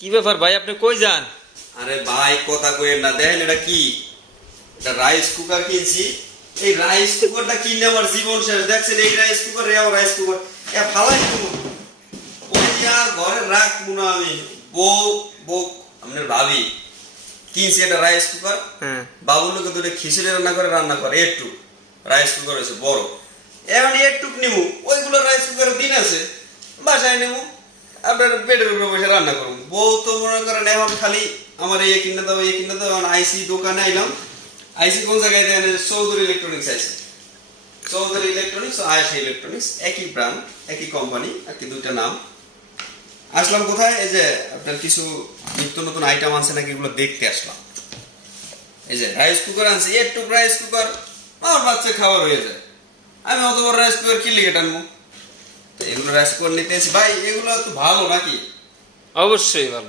কি ব্যাপার ভাই, আপনি কই যান? আরে ভাই কথা কইেন না, দেখেন এটা কি, এটা রাইস কুকার কিনছি। এই রাইস কুকারটা কিনে আমার জীবন শেষ। দেখছেন এই রাইস কুকার, এও রাইস কুকার এ ফালাই দেবো। ওই আর ঘরে রাখবো না আমি। বউ বউ আপনার ভাবি কিনছি একটা রাইস কুকার। হ্যাঁ। বাবুর লোকে দুটো খিচুড়ি রান্না করে একটু রাইস কুকার হয়েছে বড়। এখন একটুক নিমু, ওইগুলো রাইস কুকারের দিন আছে, বাসায় নেবো, আপনার পেটের উপরে বসে রান্না করবো। বউ তো মনে করেন এখন খালি আমার এই কিনে দাও এই কিনে দাও। আইসি দোকানে আইলাম, আইসি কোন জায়গায় দেন, চৌধুরী ইলেকট্রনিক্স আইসি। চৌধুরী ইলেকট্রনিক্স ও আয়েশা ইলেকট্রনিক্স একই ব্র্যান্ড একই কোম্পানি আর কি, দুইটা নাম। আসলাম কোথায়, এই যে আপনার কিছু নিত্য নতুন আইটেম আনছে নাকি, এগুলো দেখতে আসলাম। এই যে রাইস কুকার আনছে, একটু রাইস কুকার আমার বাচ্চা খাবার হয়ে যায়। আমি অত বড় রাইস কুকার কি লিগে টানবো? তো এগুলো রাইস কুকার নিতে এসেছি ভাই, এগুলো তো ভালো নাকি? অবশ্যই ভালো।